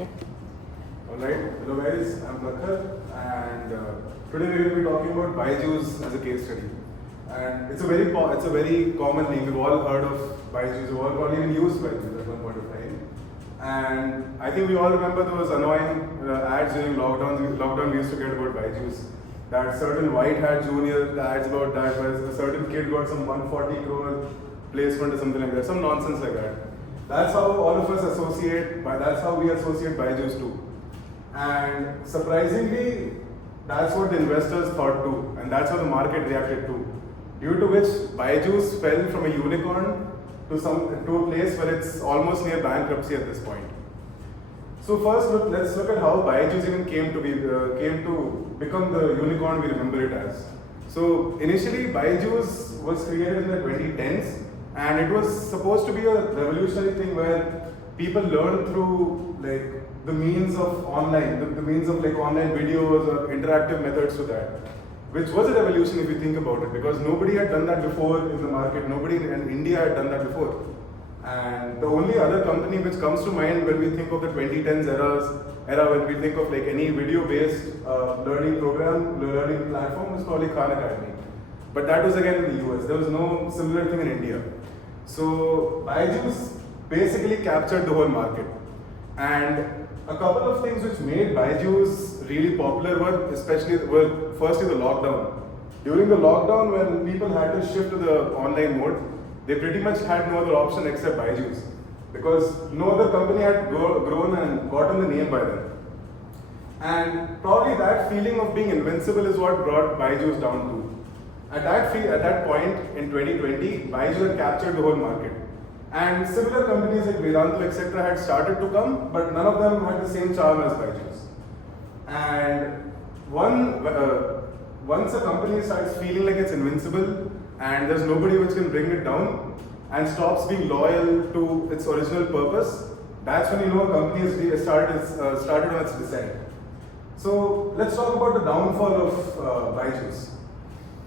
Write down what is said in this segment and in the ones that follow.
Okay. Alright, hello guys, I'm Prakhar and today we're going to be talking about Byju's as a case study. And it's a very common name. We've all heard of Byju's, we've all probably even used Byju's at one point of time. And I think we all remember those annoying ads during lockdown we used to get about Byju's. That certain white hat junior, the ads about that was a certain kid got some 140 crore placement or something like that, some nonsense like that. That's how all of us associate, that's how we associate Byju's too. And surprisingly, that's what the investors thought too, and that's how the market reacted too. Due to which Byju's fell from a unicorn to a place where it's almost near bankruptcy at this point. So first, let's look at how Byju's even came to become the unicorn we remember it as. So initially, Byju's was created in the 2010s, and it was supposed to be a revolutionary thing where people learn through the means of online, the means of online videos or interactive methods to that, which was a revolution if you think about it, because nobody had done that before in the market, nobody in India had done that before. And the only other company which comes to mind when we think of the 2010s era when we think of any video-based learning platform is probably Khan Academy. But that was again in the US. There was no similar thing in India. So Byju's basically captured the whole market. And a couple of things which made Byju's really popular were firstly the lockdown. During the lockdown, when people had to shift to the online mode, they pretty much had no other option except Byju's, because no other company had grown and gotten the name by then. And probably that feeling of being invincible is what brought Byju's down to. At that point in 2020, Byju had captured the whole market. And similar companies like Vedantu, etc. had started to come, but none of them had the same charm as Byju's. And once a company starts feeling like it's invincible and there's nobody which can bring it down and stops being loyal to its original purpose, that's when a company has started on its descent. So let's talk about the downfall of Byju's.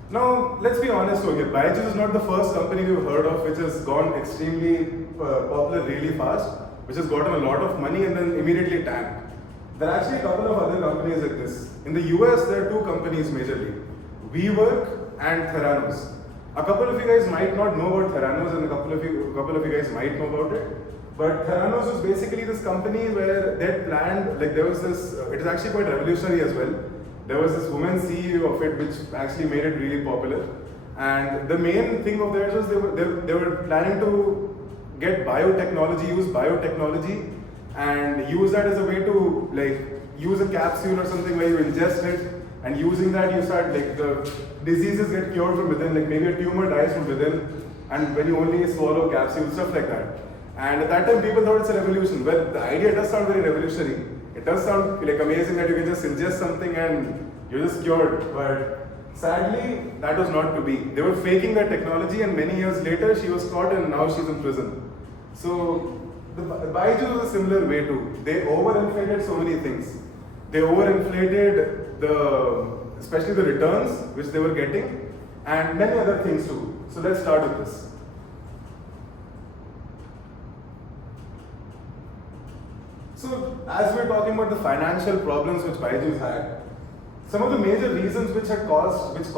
Now, let's be honest over here. Byju's is not the first company we've heard of which has gone extremely popular really fast, which has gotten a lot of money and then immediately tanked. There are actually a couple of other companies like this. In the US, there are two companies majorly, WeWork and Theranos. A couple of you guys might not know about Theranos and a couple of you guys might know about it. But Theranos was basically this company where they had planned, it is actually quite revolutionary as well. There was this woman CEO of it which actually made it really popular. And the main thing of theirs was they were planning to get use biotechnology and use that as a way to use a capsule or something where you ingest it, and using that you start the diseases get cured from within, maybe a tumor dies from within, and when you only swallow capsules, stuff like that. And at that time people thought it's a revolution. Well, the idea does sound very revolutionary. It does sound amazing that you can just ingest something and you're just cured, but sadly that was not to be. They were faking that technology, and many years later she was caught and now she's in prison. So the Byju was a similar way too. They overinflated so many things. They overinflated especially the returns which they were getting, and many other things too. So let's start with this. So as we're talking about the financial problems which Byju's had, some of the major reasons which caused its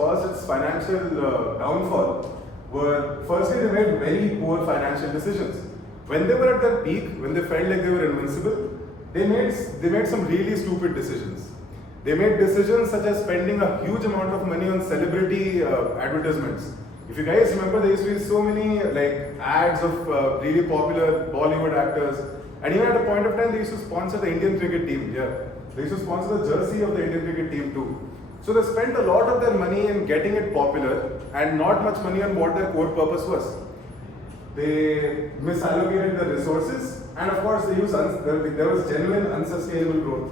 financial downfall were, firstly, they made very poor financial decisions. When they were at their peak, when they felt like they were invincible, they made some really stupid decisions. They made decisions such as spending a huge amount of money on celebrity advertisements. If you guys remember, there used to be so many ads of really popular Bollywood actors, and even at a point of time they used to sponsor the Indian cricket team. Yeah, they used to sponsor the jersey of the Indian cricket team too. So they spent a lot of their money in getting it popular and not much money on what their core purpose was. They misallocated the resources, and of course there was genuine unsustainable growth.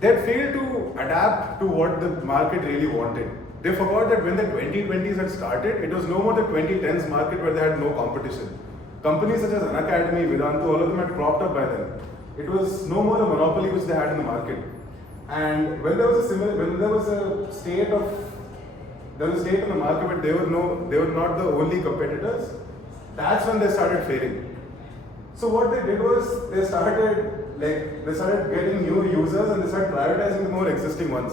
They had failed to adapt to what the market really wanted. They forgot that when the 2020s had started, it was no more the 2010s market where they had no competition. Companies such as Unacademy, Vedantu, all of them had cropped up by then. It was no more a monopoly which they had in the market. And when there was a state in the market where they were not the only competitors, that's when they started failing. So what they did was they started getting new users and they started prioritizing the more existing ones.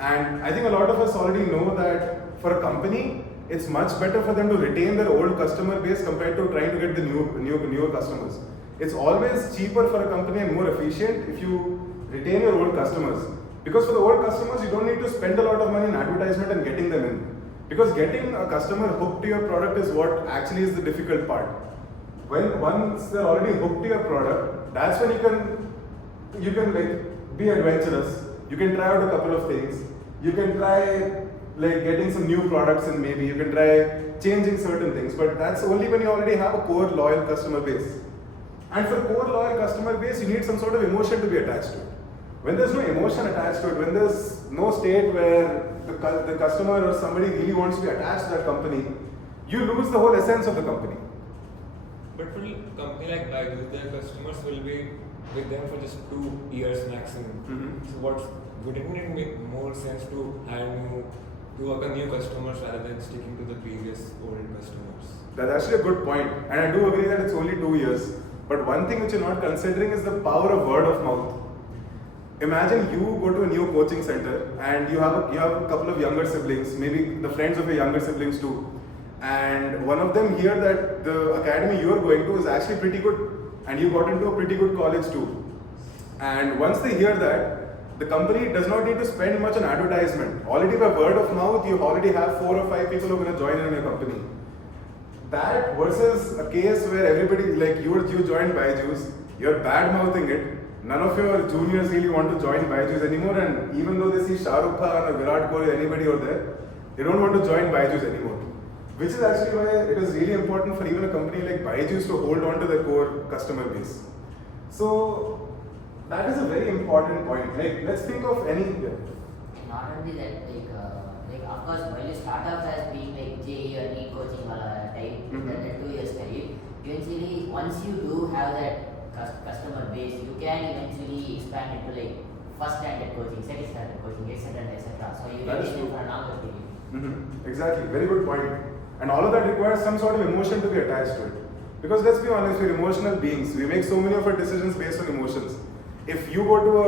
And I think a lot of us already know that for a company, it's much better for them to retain their old customer base compared to trying to get the newer customers. It's always cheaper for a company and more efficient if you retain your old customers. Because for the old customers, you don't need to spend a lot of money in advertisement and getting them in. Because getting a customer hooked to your product is what actually is the difficult part. Once they're already hooked to your product, that's when you can be adventurous. You can try out a couple of things. You can try getting some new products and maybe you can try changing certain things. But that's only when you already have a core loyal customer base. And for core loyal customer base, you need some sort of emotion to be attached to it. When there's no emotion attached to it, when there's no state where the customer or somebody really wants to be attached to that company, you lose the whole essence of the company. But for a company like Byju, their customers will be with them for just 2 years maximum. Mm-hmm. So wouldn't it make more sense to work on new customers rather than sticking to the previous old customers? That's actually a good point. And I do agree that it's only 2 years. But one thing which you're not considering is the power of word of mouth. Imagine you go to a new coaching center and you have a couple of younger siblings, maybe the friends of your younger siblings too. And one of them hear that the academy you are going to is actually pretty good and you got into a pretty good college too. And once they hear that, the company does not need to spend much on advertisement. Already by word of mouth, you already have 4 or 5 people who are going to join in your company. That versus a case where everybody, you joined Byju's, you're bad mouthing it. None of your juniors really want to join Byju's anymore, and even though they see Shah Rukh Khan or Virat Kohli, anybody over there, they don't want to join Byju's anymore. Which is actually why it is really important for even a company like Byju's to hold on to their core customer base. So that is a very important point. Let's think of any. Not only that, of course, while you start off as being JE or NEET coaching type, that 2 years type, eventually once you do have that customer base, you can eventually expand into first standard coaching, second standard coaching, etc. So you retain it for a longer period. Mm-hmm. Exactly, very good point. And all of that requires some sort of emotion to be attached to it. Because let's be honest, we're emotional beings. We make so many of our decisions based on emotions. If you go to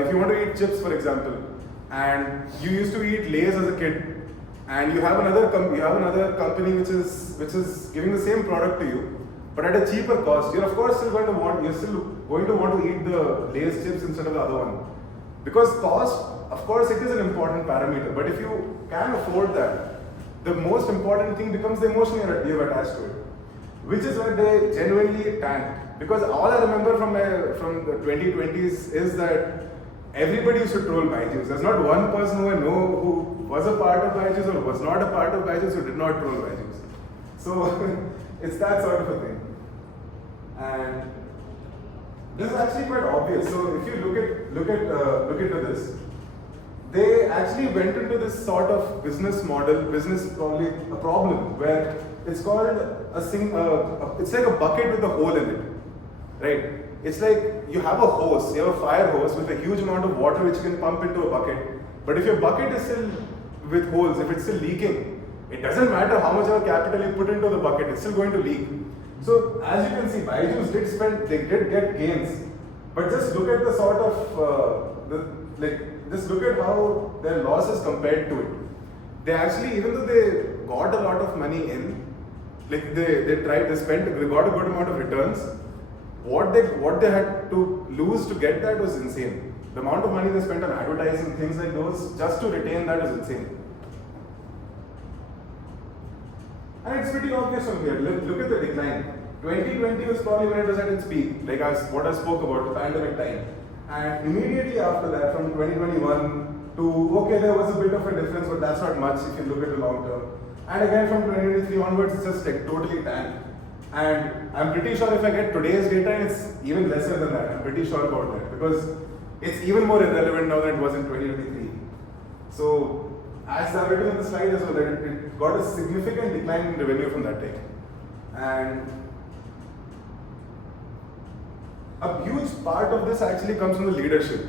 if you want to eat chips, for example, and you used to eat Lay's as a kid, and you have another company which is giving the same product to you, but at a cheaper cost, you're still going to want to eat the Lay's chips instead of the other one. Because cost, of course, it is an important parameter, but if you can afford that, the most important thing becomes the emotion you're attached to it, which is where they genuinely tanked. Because all I remember from the 2020s is that everybody used to troll Byju's. There's not one person who I know who was a part of Byju's or was not a part of Byju's who did not troll Byju's. So it's that sort of a thing. And this is actually quite obvious. So if you look into this, they actually went into this sort of business probably a problem where it's called it's like a bucket with a hole in it, right? It's like you have a hose, you have a fire hose with a huge amount of water which you can pump into a bucket. But if your bucket is still with holes, if it's still leaking, it doesn't matter how much of a capital you put into the bucket, it's still going to leak. So as you can see, Byju's did get gains, but just look at the sort of just look at how their losses compared to it. They actually, even though they got a lot of money in, they got a good amount of returns. What they had to lose to get that was insane. The amount of money they spent on advertising, things like those, just to retain that is insane. And it's pretty obvious from here. Look at the decline. 2020 was probably when it was at its peak, what I spoke about, the pandemic time. And immediately after that, from 2021 to, there was a bit of a difference, but that's not much if you look at the long term. And again, from 2023 onwards, it's just totally tanked. And I'm pretty sure if I get today's data, it's even lesser than that. I'm pretty sure about that because it's even more irrelevant now than it was in 2023. So, as I've written in the slide as well, that it got a significant decline in revenue from that time. And a huge part of this actually comes from the leadership.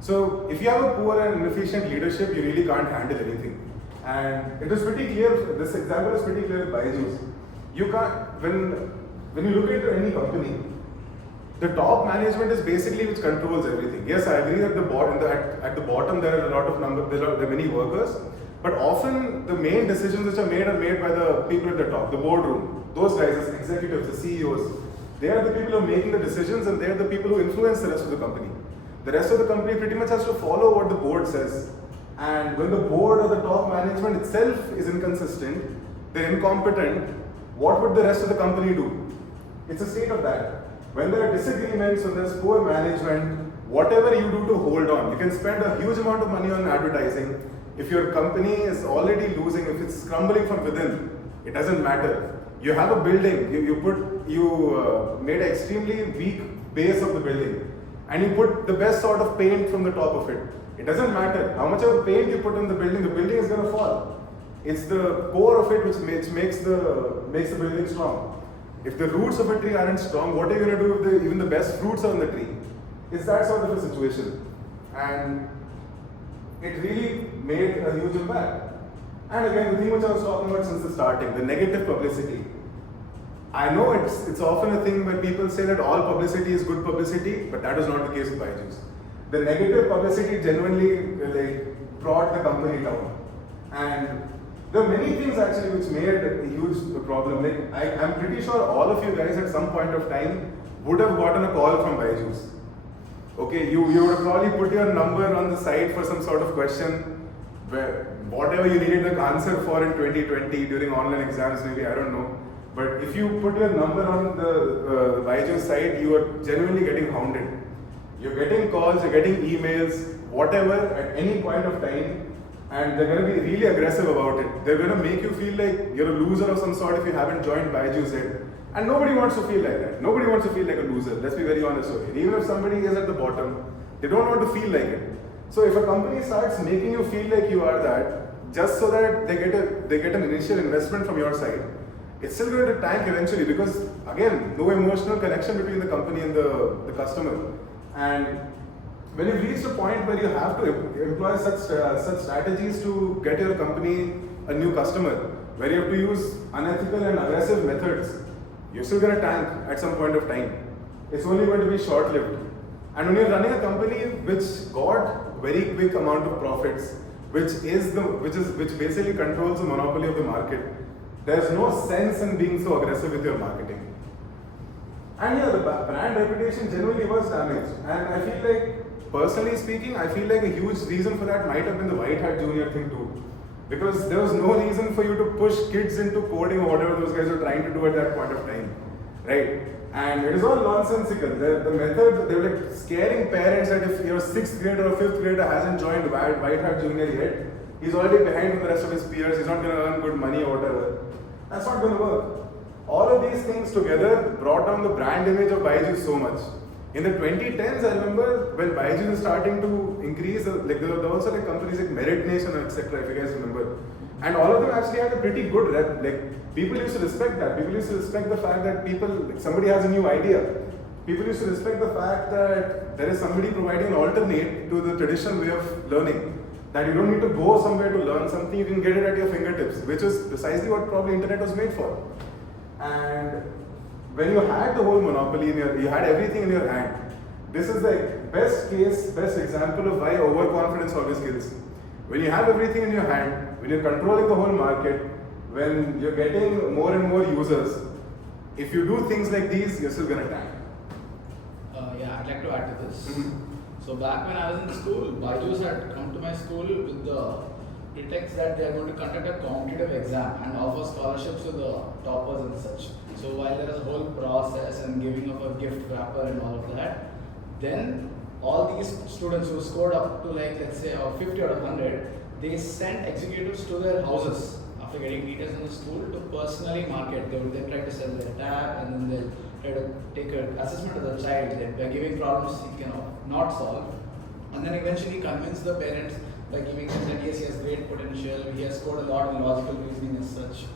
So, if you have a poor and inefficient leadership, you really can't handle anything. And it is pretty clear, this example is pretty clear with Byju's. You can't, when you look into any company, The top management is basically which controls everything. Yes, I agree that at the bottom there are a lot of there are many workers, but often the main decisions which are made by the people at the top, the boardroom. Those guys, the executives, the CEOs, they are the people who are making the decisions, and they are the people who influence the rest of the company. The rest of the company pretty much has to follow what the board says. And when the board or the top management itself is inconsistent, they're incompetent, what would the rest of the company do? It's a state of that. When there are disagreements, when there's poor management, whatever you do to hold on, you can spend a huge amount of money on advertising. If your company is already losing, if it's crumbling from within, it doesn't matter. You have a building, you made an extremely weak base of the building, and you put the best sort of paint from the top of it. It doesn't matter how much of paint you put in the building is going to fall. It's the core of it which makes the building strong. If the roots of a tree aren't strong, what are you going to do if even the best fruits are on the tree? It's that sort of a situation. And it really made a huge impact. And again, the thing which I was talking about since the starting, the negative publicity. I know it's often a thing where people say that all publicity is good publicity, but that is not the case with Byju's. The negative publicity genuinely brought the company down. And there are many things actually which made a huge problem. I'm pretty sure all of you guys at some point of time would have gotten a call from Byju's. Okay, you would have probably put your number on the site for some sort of question, where whatever you needed an answer for in 2020 during online exams, maybe, I don't know. But if you put your number on the Byju's site, you are genuinely getting hounded. You're getting calls, you're getting emails, whatever, at any point of time, and they're going to be really aggressive about it. They're going to make you feel like you're a loser of some sort if you haven't joined Byju's yet. And nobody wants to feel like that. Nobody wants to feel like a loser. Let's be very honest with you. Even if somebody is at the bottom, they don't want to feel like it. So if a company starts making you feel like you are that, just so that they get an initial investment from your side, it's still going to tank eventually, because again, no emotional connection between the company and the customer. And when you reach a point where you have to employ such strategies to get your company a new customer, where you have to use unethical and aggressive methods, you're still going to tank at some point of time. It's only going to be short-lived. And when you're running a company which got very quick amount of profits, which basically controls the monopoly of the market, there's no sense in being so aggressive with your marketing. And yeah, the brand reputation generally was damaged. And I feel like, personally speaking, I feel like a huge reason for that might have been the White Hat Junior thing too. Because there was no reason for you to push kids into coding or whatever those guys were trying to do at that point of time. Right? And it is all nonsensical. The method, they were like scaring parents that if your 6th grader or 5th grader hasn't joined White Hat Junior yet, he's already behind the rest of his peers, he's not going to earn good money or whatever. That's not going to work. All of these things together brought down the brand image of Byju so much. In the 2010s, I remember when Byju was starting to increase, there were also like companies like Merit Nation, etc., if you guys remember. And all of them actually had a pretty good rep. Like, people used to respect that. People used to respect the fact that somebody has a new idea. People used to respect the fact that there is somebody providing an alternate to the traditional way of learning. That you don't need to go somewhere to learn something, you can get it at your fingertips, which is precisely what probably internet was made for. And when you had the whole monopoly you had everything in your hand, this is the best example of why overconfidence always kills. When you have everything in your hand, when you're controlling the whole market, when you're getting more and more users, if you do things like these, you're still gonna tank. Yeah, I'd like to add to this. Mm-hmm. So back when I was in school, Byju's had come to my school with the pretext that they are going to conduct a competitive exam and offer scholarships to the toppers and such. So while there is a whole process and giving of a gift wrapper and all of that, then all these students who scored up to like, let's say 50 out of 100, they sent executives to their houses after getting details in the school to personally market. They would then try to sell their tab, and then they'll try to take an assessment of the child that by giving problems he cannot not solve, and then eventually convince the parents by giving them that yes, he has great potential, he has scored a lot in logical reasoning and such.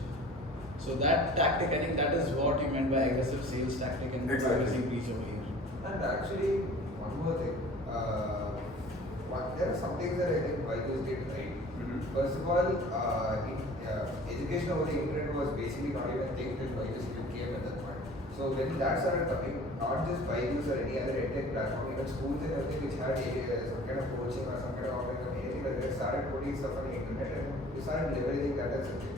So that tactic, I think that is what you meant by aggressive sales tactic and privacy breach over here. And actually, one more thing. There are some things that I think Byju's did right. Mm-hmm. First of all, education over the internet was basically not even a thing till Byju's came at that point. So when that started coming, not just Byju's or any other edtech platform, even schools and everything which had some kind of coaching or some kind of offering or anything like that, started putting stuff on the internet and we started leveraging that as something.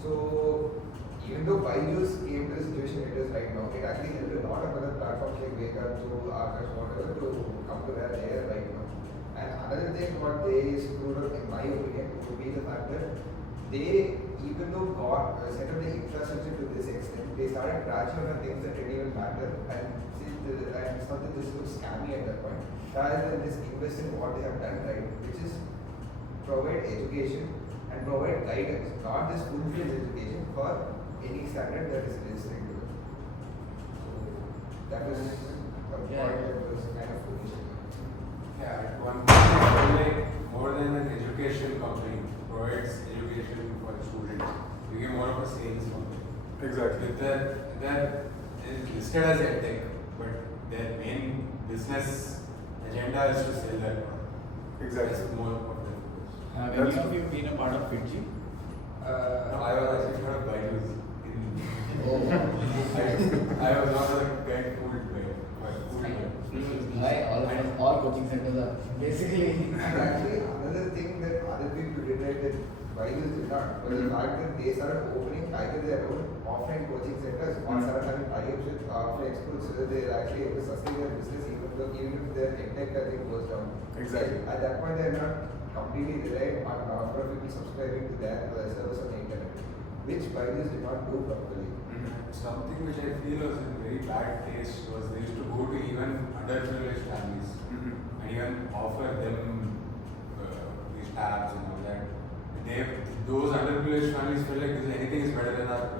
So even though Byju's came to the situation it is right now, it actually helped a lot of other platforms like Wake Up to Archives, whatever, to come to where they are right now. And another thing what they screwed up, in my opinion, would be the fact that they, even though got set up the infrastructure to this extent, they started crashing on things that didn't even matter, and something just looks scammy at that point. Rather than just invest in what they have done right, which is provide education and provide guidance, not just full-fledged education for any standard that is necessary to them. So that was a point that was kind of foolish. Yeah, at one point I feel like more than an education company provides education for students, became more of a sales company. Exactly. They're listed as edtech, but their main business agenda is to sell their product. Exactly. That's more of their focus. Have any of you been a part of Byju? No, I was actually part of Byju's. Oh. I was not a guy fooled by All coaching centers are basically. And actually, another thing that other people did right that Byju's did not was the fact that they started opening either their own offline coaching centers or started having tie-ups with offline schools so that they are actually able to sustain their business even if their edtech thing goes down. Exactly. At that point, they are not completely reliant on number of people subscribing to their service on the internet, which Byju's did not do properly. Something which I feel was in very bad taste was they used to go to even underprivileged families and even offer them these tabs and all that. Those underprivileged families feel like anything is better than our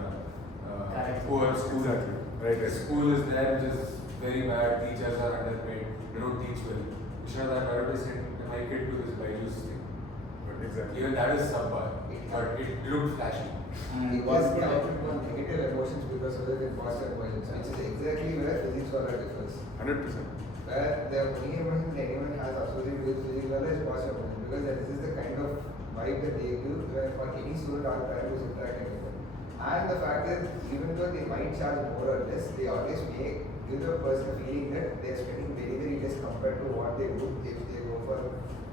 poor school. Exactly. Right. The school is there, which is very bad. Teachers are underpaid. They don't teach well. Instead of that, why don't I send my kid to this Byju's thing? But Exactly. even that is subpar. But it looked flashy. And It what just could connected to negative emotions because other than positive emotions, which is exactly where physics wala differs. 100%. Where the only emotion anyone has associated with physics wala is positive emotion because this is the kind of vibe that they give for any student or parent who's interacting with them. And the fact that even though they might charge more or less, they always give the person a feeling that they are spending very, very less compared to what they do if they go for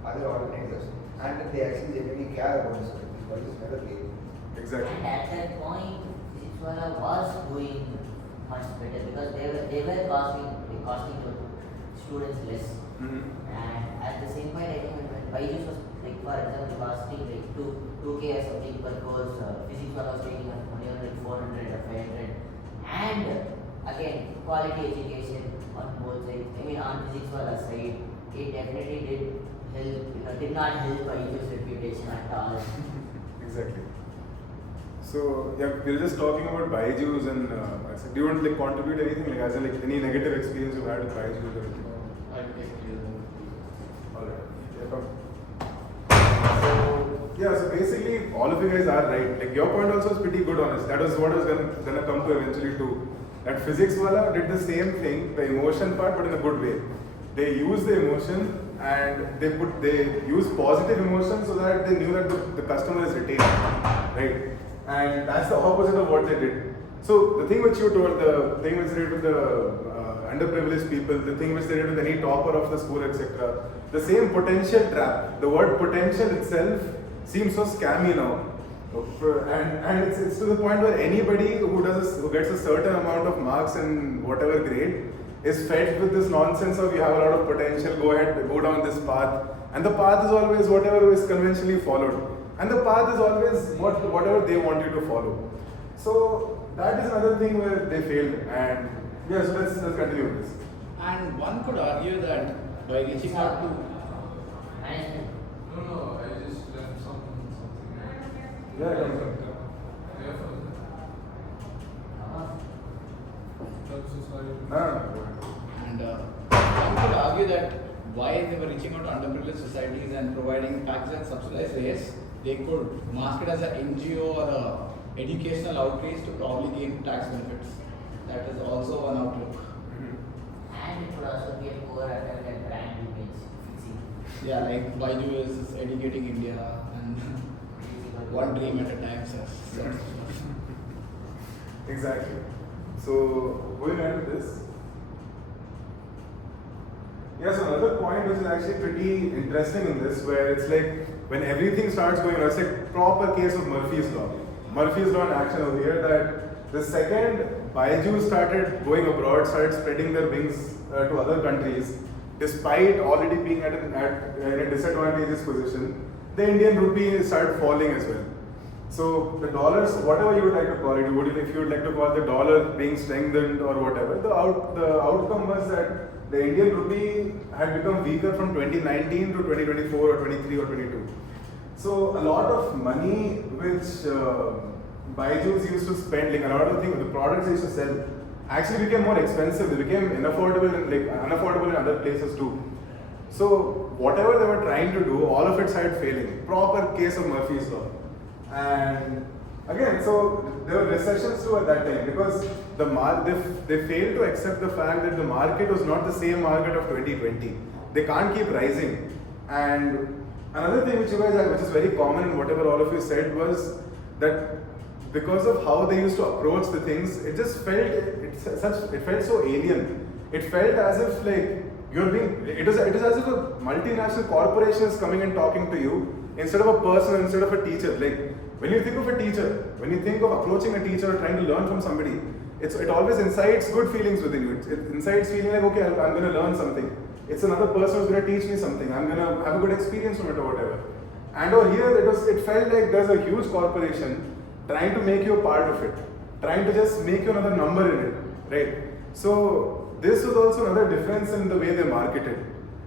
other alternatives. And that they actually genuinely care about the student because it's never paid. Exactly. And at that point, Physicswala was doing much better because they were costing the students less. And at the same point, I think when Byju's was like, for example, costing like 2K or something per course, Physicswala was taking only like 400 or 500. And again, quality education on both sides. I mean, on Physicswala's side, it definitely did not help Byju's reputation at all. Exactly. So yeah, we were just talking about Byju's and I said, do you want to like contribute anything like as in like any negative experience you had with Byju's or anything? Alright. Yeah, so basically all of you guys are right. Like your point also is pretty good on this. That was what I was gonna come to eventually too. That physics wala did the same thing, the emotion part, but in a good way. They use the emotion and they use positive emotion so that they knew that the customer is retained, right? And that's the opposite of what they did. So the thing which you told, the thing which they did with the underprivileged people, the thing which they did with any topper of the school, etc. The same potential trap. The word potential itself seems so scammy now. And it's to the point where anybody who gets a certain amount of marks in whatever grade is fed with this nonsense of you have a lot of potential, go ahead, go down this path. And the path is always whatever is conventionally followed. And the path is always whatever they want you to follow. So that is another thing where they failed. And yes, let's continue with this. And one could argue that by reaching out to Management. No, I just left something. Yeah, come on. I'm so sorry. No. And one could argue that why they were reaching out to underprivileged societies and providing packages and subsidized rates, they could mask it as an NGO or a educational outreach to probably gain tax benefits. That is also one outlook. And it could also be a poor attempt at brand image fixing. Yeah, like Byju is educating India and one dream at a time, sir. Exactly. So going on with this. Yeah, so another point which is actually pretty interesting in this, where it's like when everything starts going on, it's like proper case of Murphy's Law. Murphy's Law in action over here, that the second Byju started going abroad, started spreading their wings to other countries, despite already being in a disadvantageous position, the Indian rupee started falling as well. So the dollars, whatever you would like to call it, if you would like to call the dollar being strengthened or whatever, the outcome was that the Indian rupee had become weaker from 2019 to 2024 or 23 or 22. So a lot of money which Byju's used to spend, like a lot of the products they used to sell, actually became more expensive. They became unaffordable in other places too. So whatever they were trying to do, all of it started failing. Proper case of Murphy's Law. And again, so there were recessions too at that time, because they failed to accept the fact that the market was not the same market of 2020. They can't keep rising. And another thing which you guys have, which is very common in whatever all of you said, was that because of how they used to approach the things, it just felt it felt so alien. It felt as if like it is as if a multinational corporation is coming and talking to you instead of a person, instead of a teacher. Like when you think of a teacher, when you think of approaching a teacher or trying to learn from somebody, it always incites good feelings within you. It incites feeling like, okay, I'm going to learn something. It's another person who's going to teach me something. I'm going to have a good experience from it or whatever. And over here, it felt like there's a huge corporation trying to make you a part of it, trying to just make you another number in it, right? So this was also another difference in the way they marketed.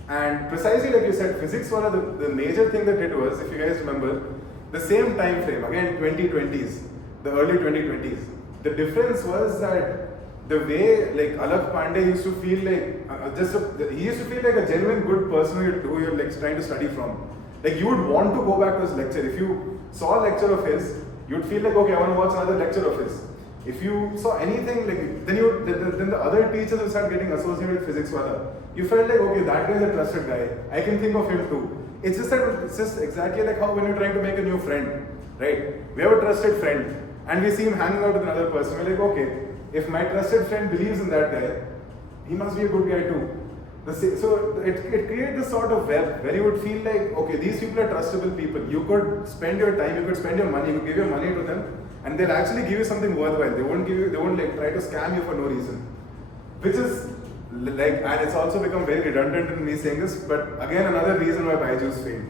And precisely like you said, physics the major thing that did was, if you guys remember, the same time frame, again 2020s, the early 2020s. The difference was that the way like Alak Pandey used to feel like, he used to feel like a genuine good person who you're like trying to study from. Like you would want to go back to his lecture. If you saw a lecture of his, you'd feel like, okay, I want to watch another lecture of his. If you saw anything like, then the other teachers will start getting associated with physics wala. You felt like, okay, that guy is a trusted guy. I can think of him too. It's just exactly like how when you're trying to make a new friend, right? We have a trusted friend and we see him hanging out with another person. We're like, okay, if my trusted friend believes in that guy, he must be a good guy too. So it created this sort of web where you would feel like, okay, these people are trustable people. You could spend your time, you could spend your money, you could give your money to them, and they'll actually give you something worthwhile. They won't like try to scam you for no reason. Which is like, and it's also become very redundant in me saying this, but again another reason why Byju's failed.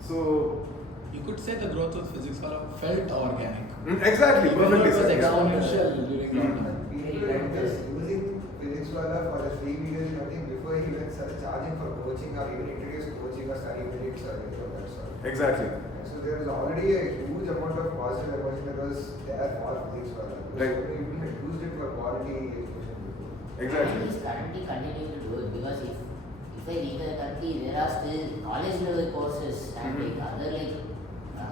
So you could say the growth of physics felt organic. Exactly, perfectly It was said. exponential during lockdown. People were just using physics for the free videos, I think before he even started charging for coaching or even introduced coaching or study minutes or anything of that sort. Exactly. And so there was already a huge amount of positive emotion that was there for physics for that. Right. So people had used it for quality education before. Exactly. And he's currently continuing to do it, because if I leave the country, there are still college level courses and like other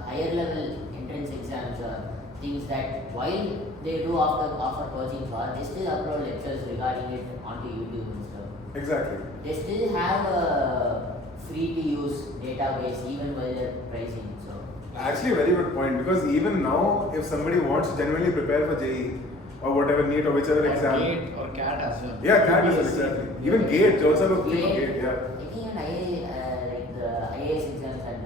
higher level entrance exams or things that while they do offer coaching for, they still upload lectures regarding it onto YouTube and stuff. Exactly. They still have a free to use database even while they're pricing. So Actually, very good point, because even now, if somebody wants to genuinely prepare for JEE or whatever NEET or whichever exam, GATE or CAT as well. yeah, CAT is exactly. Even GATE, also have a GATE, yeah. Taking an like the IAS exams and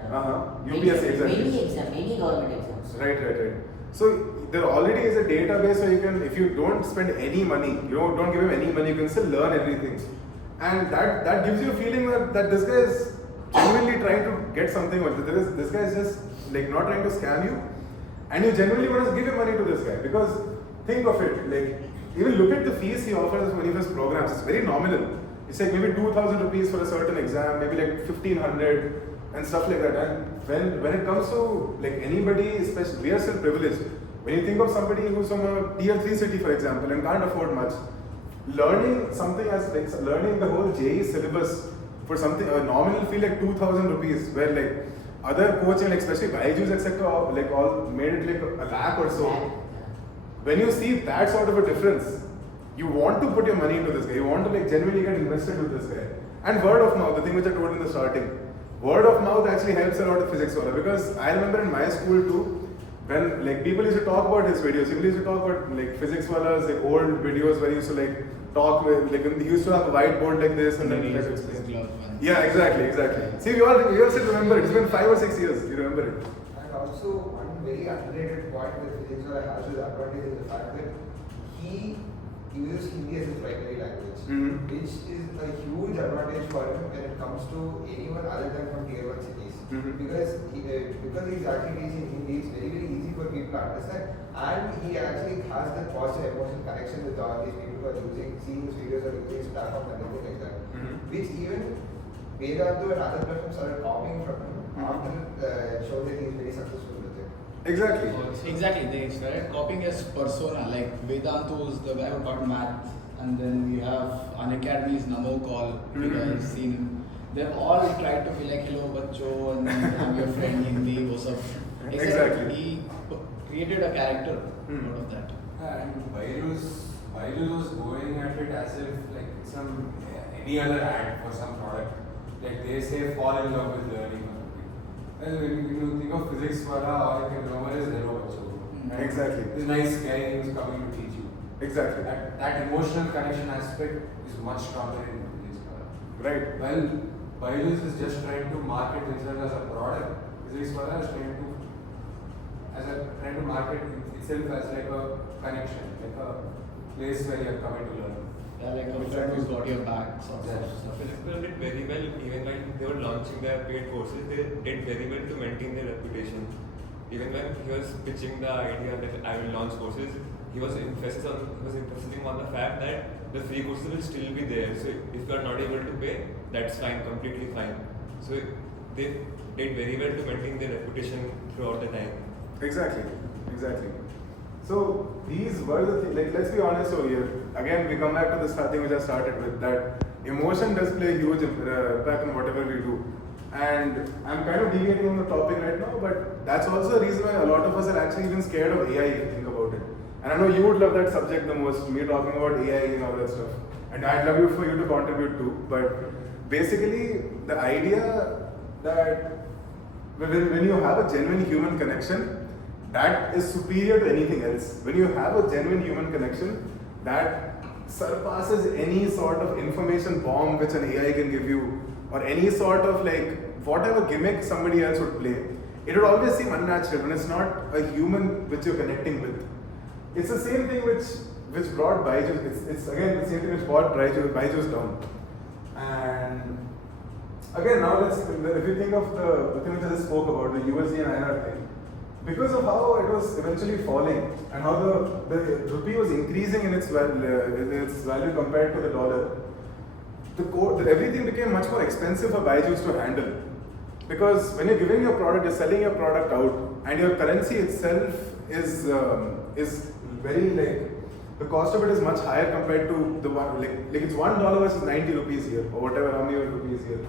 UPSC exams. many government exams. Right. So there already is a database where you can, if you don't spend any money, you don't give him any money, you can still learn everything. And that gives you a feeling that this guy is genuinely trying to get something. This guy is just like not trying to scam you, and you genuinely want to give your money to this guy, because think of it, like even look at the fees he offers for many of his programs. It's very nominal. It's like maybe 2,000 rupees for a certain exam, maybe like 1,500 and stuff like that. And when it comes to like anybody, especially we are still privileged. When you think of somebody who's from a tier 3 city, for example, and can't afford much, learning something as like learning the whole JEE syllabus for something a nominal fee like 2,000 rupees, where like other coaching, like especially Byju's etc., like all made it like a lakh or so. When you see that sort of a difference, you want to put your money into this guy. You want to like genuinely get invested with this guy. And word of mouth, the thing which I told in the starting, word of mouth actually helps a lot of physics wala, because I remember in my school too, when like people used to talk about his videos, people used to talk about like physics wala's like old videos where he used to like talk with like he used to have a whiteboard like this and then he like explain. Yeah, exactly. See, we all still remember it. It's been 5 or 6 years. You remember it. And also one very underrated point that physics wala has with advantage is the fact that he uses Hindi as his primary language, which is a huge advantage for him when it comes to anyone other than from tier 1 cities. Because he's actually teaching Hindi, it's very easy for people to understand, and he actually has that positive emotional connection with all these people who are seeing his videos or using his platform and everything like that, which even Vedantu and other platforms started copying from him after showing that he's very successful with it. Exactly, they started copying his persona, like Vedantu's the guy who taught math, and then we have Unacademy's Namo Call, you guys seen him. They've all tried to be like, hello Bachcho, and then I'm your friend Hindi, what's up. Exactly. He created a character out of that. And Byju's was going at it as if like any other ad for some product. Like they say, fall in love with learning or something. Well, when you think of physics wala, all you can remember is hello Bachcho. Exactly. This nice guy who's coming to teach you. Exactly. That emotional connection aspect is much stronger in physics wala. Right. Well, Byju's is just trying to market themselves as a product. Physics wala is trying to market itself as like a connection, like a place where you are coming to learn. Yeah, like a friend who's got your back, sort of Yes. stuff. Physics did very well even when they were launching their paid courses. They did very well to maintain their reputation. Even when he was pitching the idea that I will launch courses, he was emphasizing on the fact that the free courses will still be there. So if you are not able to pay, that's fine, completely fine. So they did very well to maintain their reputation throughout the time. Exactly. So these were the things, like let's be honest over here. Again, we come back to this thing which I started with, that emotion does play a huge impact on whatever we do. And I'm kind of deviating on the topic right now, but that's also a reason why a lot of us are actually even scared of AI if you think about it. And I know you would love that subject the most, me talking about AI and all that stuff. And I'd love for you to contribute too. But basically, the idea that when you have a genuine human connection, that is superior to anything else. When you have a genuine human connection, that surpasses any sort of information bomb which an AI can give you, or any sort of like whatever gimmick somebody else would play. It would always seem unnatural when it's not a human which you're connecting with. It's the same thing which brought Byju. It's again the same thing which brought Byju's down. And again, now if you think of the thing which I just spoke about, the USD and INR thing, because of how it was eventually falling and how the rupee was increasing in its value compared to the dollar, everything became much more expensive for Byju's to handle. Because when you're giving your product, you're selling your product out, and your currency itself is very like, the cost of it is much higher compared to the one, like it's $1 versus 90 rupees here, or whatever, how many rupees here.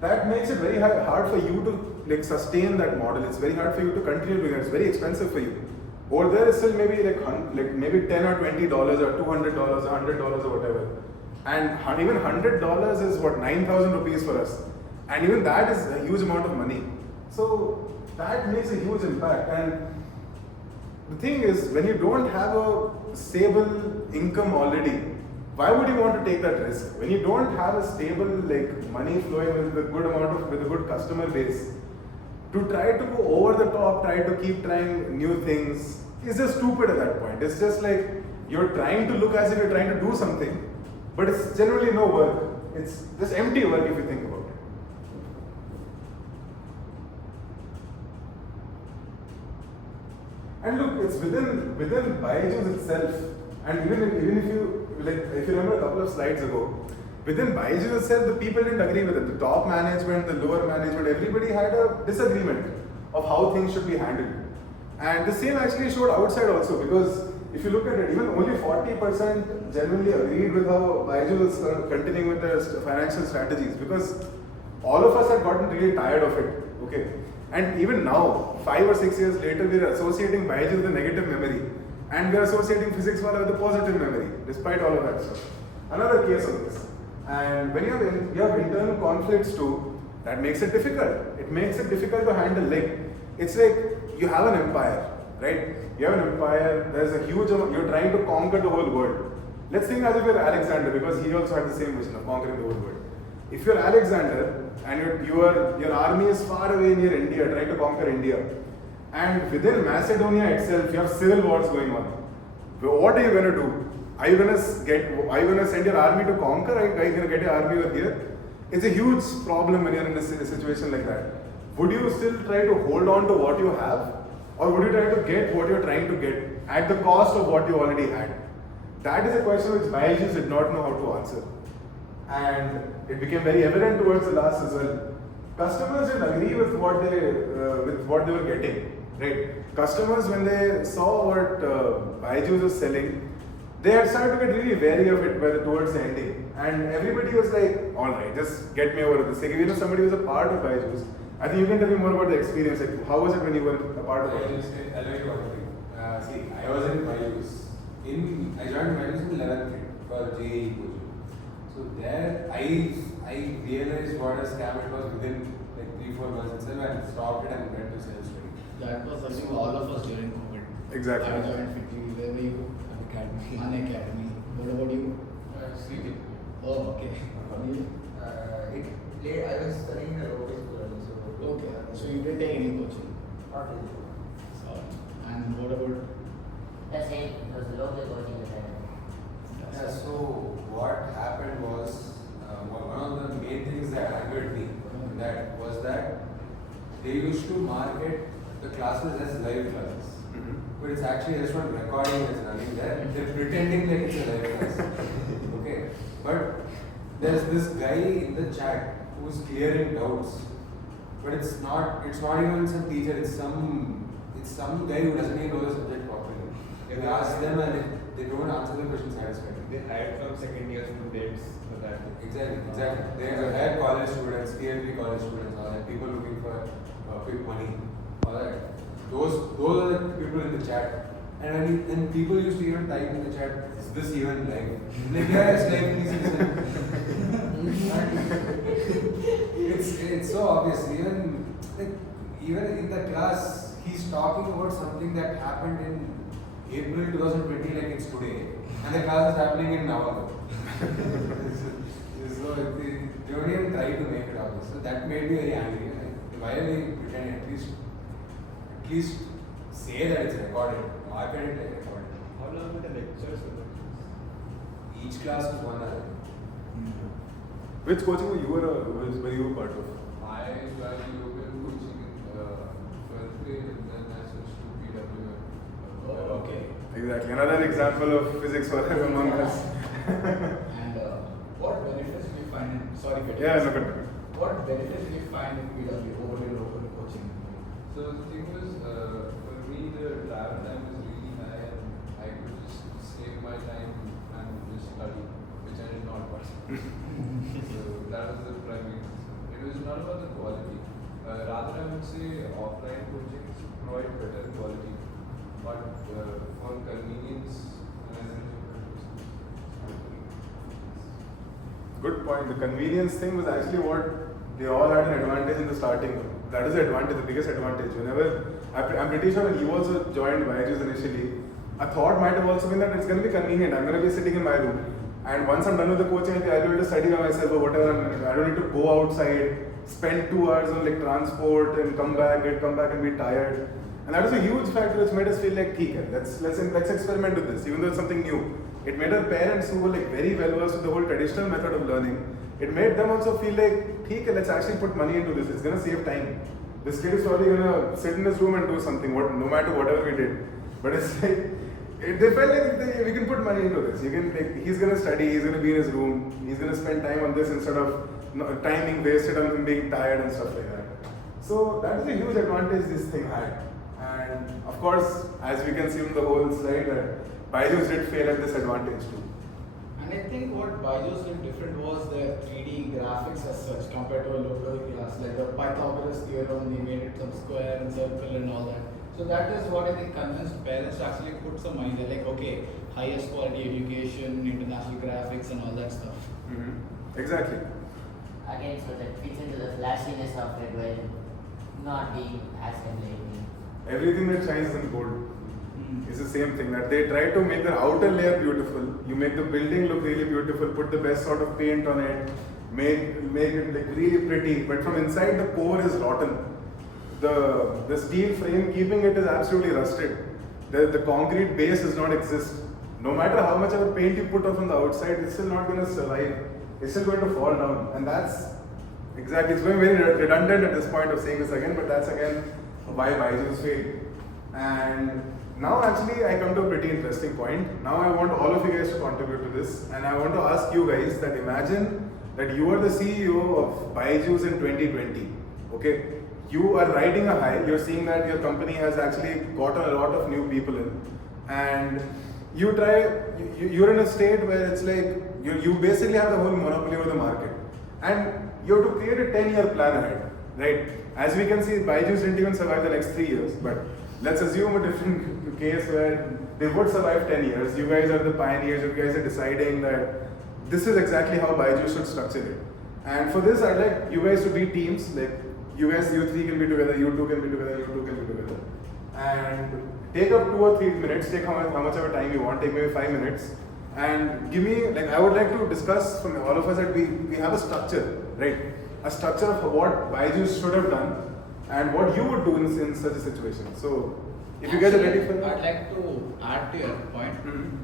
That makes it very hard for you to like sustain that model. It's very hard for you to continue doing it. It's very expensive for you. Over there, it's still maybe like maybe $10 or $20 or $200 or $100 or whatever. And even $100 is what, 9,000 rupees for us. And even that is a huge amount of money. So that makes a huge impact. And the thing is, when you don't have a stable income already, why would you want to take that risk? When you don't have a stable like money flowing with a good customer base, to try to go over the top, try to keep trying new things, is just stupid at that point. It's just like you're trying to look as if you're trying to do something, but it's generally no work. It's just empty work if you think about it. And look, it's within Byju's itself, and even if you remember a couple of slides ago, within Byju itself, the people didn't agree with it. The top management, the lower management, everybody had a disagreement of how things should be handled. And the same actually showed outside also, because if you look at it, even only 40% genuinely agreed with how Byju is continuing with their financial strategies, because all of us have gotten really tired of it. Okay. And even now, 5 or 6 years later, we are associating Byju with a negative memory. And we are associating physics wala with a positive memory, despite all of that stuff. Another case of this. And when you have internal conflicts too, that makes it difficult. It makes it difficult to handle. Like, it's like you have an empire, right? You have an empire, there's a huge amount, you're trying to conquer the whole world. Let's think as if you're Alexander, because he also had the same vision of conquering the whole world. If you're Alexander and your army is far away near India, trying to conquer India, and within Macedonia itself, you have civil wars going on. What are you going to do? Are you going to send your army to conquer? Are you going to get your army over here? It's a huge problem when you're in a situation like that. Would you still try to hold on to what you have? Or would you try to get what you're trying to get at the cost of what you already had? That is a question which Byju did not know how to answer. And it became very evident towards the last as well. Customers didn't agree with what they were getting. Right? Customers, when they saw what Byju was selling, they had started to get really wary of it towards the ending. And everybody was like, alright, just get me over this. Like, if you know somebody who was a part of Byju's, I think you can tell me more about the experience. Like, how was it when you were a part of I'll it? tell you one thing. See, I was in Byju's. I joined Byju's in 11th grade for JEE coaching. So there, I realized what a scam it was within like 3-4 months itself and stopped it and went to self-study. That was, I think, all of us during COVID. Exactly. I joined Fitly. Where were you? An academy. What about you? Sleeping. Oh, okay. You? I was studying in a local school only, so. Okay. So you didn't take any coaching? Not really. So, and what about? The same, it was local coaching that Yeah, so what happened was one of the main things that angered me that they used to market the classes as live classes. But it's actually just one recording that's running there. They're pretending like it's a live class. Okay. But there's this guy in the chat who's clearing doubts. But it's not even some teacher, it's some guy who doesn't even know the subject properly. If you ask them and they don't answer the question satisfactorily. They hired from second year students for that. Exactly. They have college students, PhD college students, all that, people looking for quick money, all that. Those are the people in the chat. And when people used to even type in the chat, is this even live? Like, yeah, it's live, please. It's so obvious. Even in the class, he's talking about something that happened in April 2020, like it's today, and the class is happening in November. So they don't even try to make it obvious. So that made me very angry. Why are they pretending? At least say that it's recorded. Market it like recorded. How long were the lectures for that? Each class was 1 hour. Which coaching were you a part of? I joined local coaching in 12th grade and then I switched to PWM. Oh, okay. Exactly. Another example of physics for among us. And what benefits do you find in? Sorry, Peter. Yeah, look at it. What benefits do you find in PW over your local coaching? So the thing was, for me the travel time was really high and I could just save my time and just study, which I did not want. So that was the primary reason. It was not about the quality. Rather I would say offline coaching provide better quality. But for convenience, Good point. The convenience thing was actually what they all had an advantage in the starting. That is the advantage, the biggest advantage. I'm pretty sure when you also joined Byju's initially, a thought might have also been that it's going to be convenient. I'm going to be sitting in my room. And once I'm done with the coaching, I'll be able to study by myself or whatever. I don't need to go outside, spend 2 hours on like transport and come back and be tired. And that was a huge factor which made us feel like, let's experiment with this, even though it's something new. It made our parents who were like very well versed with the whole traditional method of learning, it made them also feel like, let's actually put money into this, it's going to save time. This kid is probably going to sit in his room and do something, no matter whatever we did. But it's like, they felt like we can put money into this. He's going to study, he's going to be in his room, he's going to spend time on this instead of time being wasted on him being tired and stuff like that. So that is a huge advantage this thing had. And of course, as we can see from the whole slide, that Byju's did fail at this advantage too. And I think what Byju's did different was their 3D graphics as such compared to a local class, like the Pythagoras theorem, they made it some square and circle and all that. So that is what I think convinced parents to actually put some money there, like okay, highest quality education, international graphics and all that stuff. Exactly. again, so that fits into the flashiness of it while not being as enlightening. everything that shines in gold. It's the same thing, that they try to make the outer layer beautiful. You make the building look really beautiful, put the best sort of paint on it, make it like really pretty, but from inside the core is rotten. The steel frame keeping it is absolutely rusted. The concrete base does not exist. No matter how much of a paint you put on from the outside, it's still not going to survive. It's still going to fall down. And that's exactly, it's going very redundant at this point of saying this again, but that's again why Byju's failed. And now actually I come to a pretty interesting point. Now I want all of you guys to contribute to this, and I want to ask you guys that imagine that you are the CEO of Byju's in 2020. Okay, you are riding a high. You're seeing that your company has actually gotten a lot of new people in, and you're in a state where it's like you basically have the whole monopoly over the market, and you have to create a 10-year plan ahead, right? As we can see, Byju's didn't even survive the next 3 years, but let's assume a different case where they would survive 10 years. You guys are the pioneers. You guys are deciding that this is exactly how Byju should structure it. And for this, I'd like you guys to be teams. Like you guys, you three can be together, you two can be together, you two can be together. And take up 2 or 3 minutes, take how much of a time you want, take maybe 5 minutes. And give me, like I would like to discuss from all of us that we have a structure, right? A structure of what Byju should have done and what you would do in such a situation. So, if you guys are ready for that. I'd like to add to your point.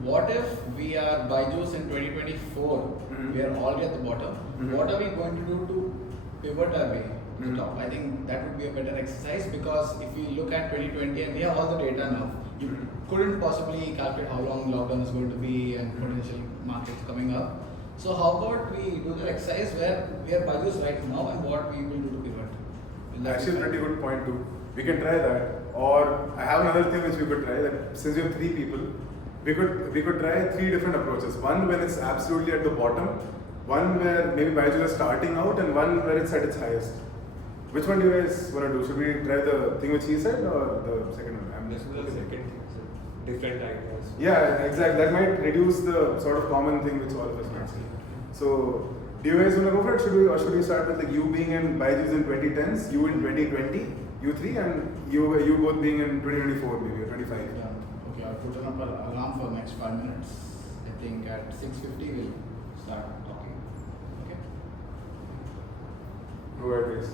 What if we are Byju's in 2024, we are already at the bottom, what are we going to do to pivot our way to the top? I think that would be a better exercise, because if we look at 2020 and we have all the data now, you couldn't possibly calculate how long lockdown is going to be and potential markets coming up. So how about we do the exercise where we are Byju's right now and what we will do to pivot? Actually, a pretty good point too. We can try that. Or I have another thing which we could try. That since we have 3 people, we could try 3 different approaches. One when it's absolutely at the bottom, one where maybe Byju is starting out, and one where it's at its highest. Which one do you guys want to do? Should we try the thing which he said or the second one? This is the second thing. So different ideas. Yeah, exactly. That might reduce the sort of common thing which all of us might see. So, do you guys want to go for it? Should we start with like you being in Byju's in 2010s, you in 2020, you 3, and you both being in 2024 maybe or 25? Yeah. Okay, I'll put up an alarm for next 5 minutes. I think at 6:50 we'll start talking. Okay. Go ahead, please.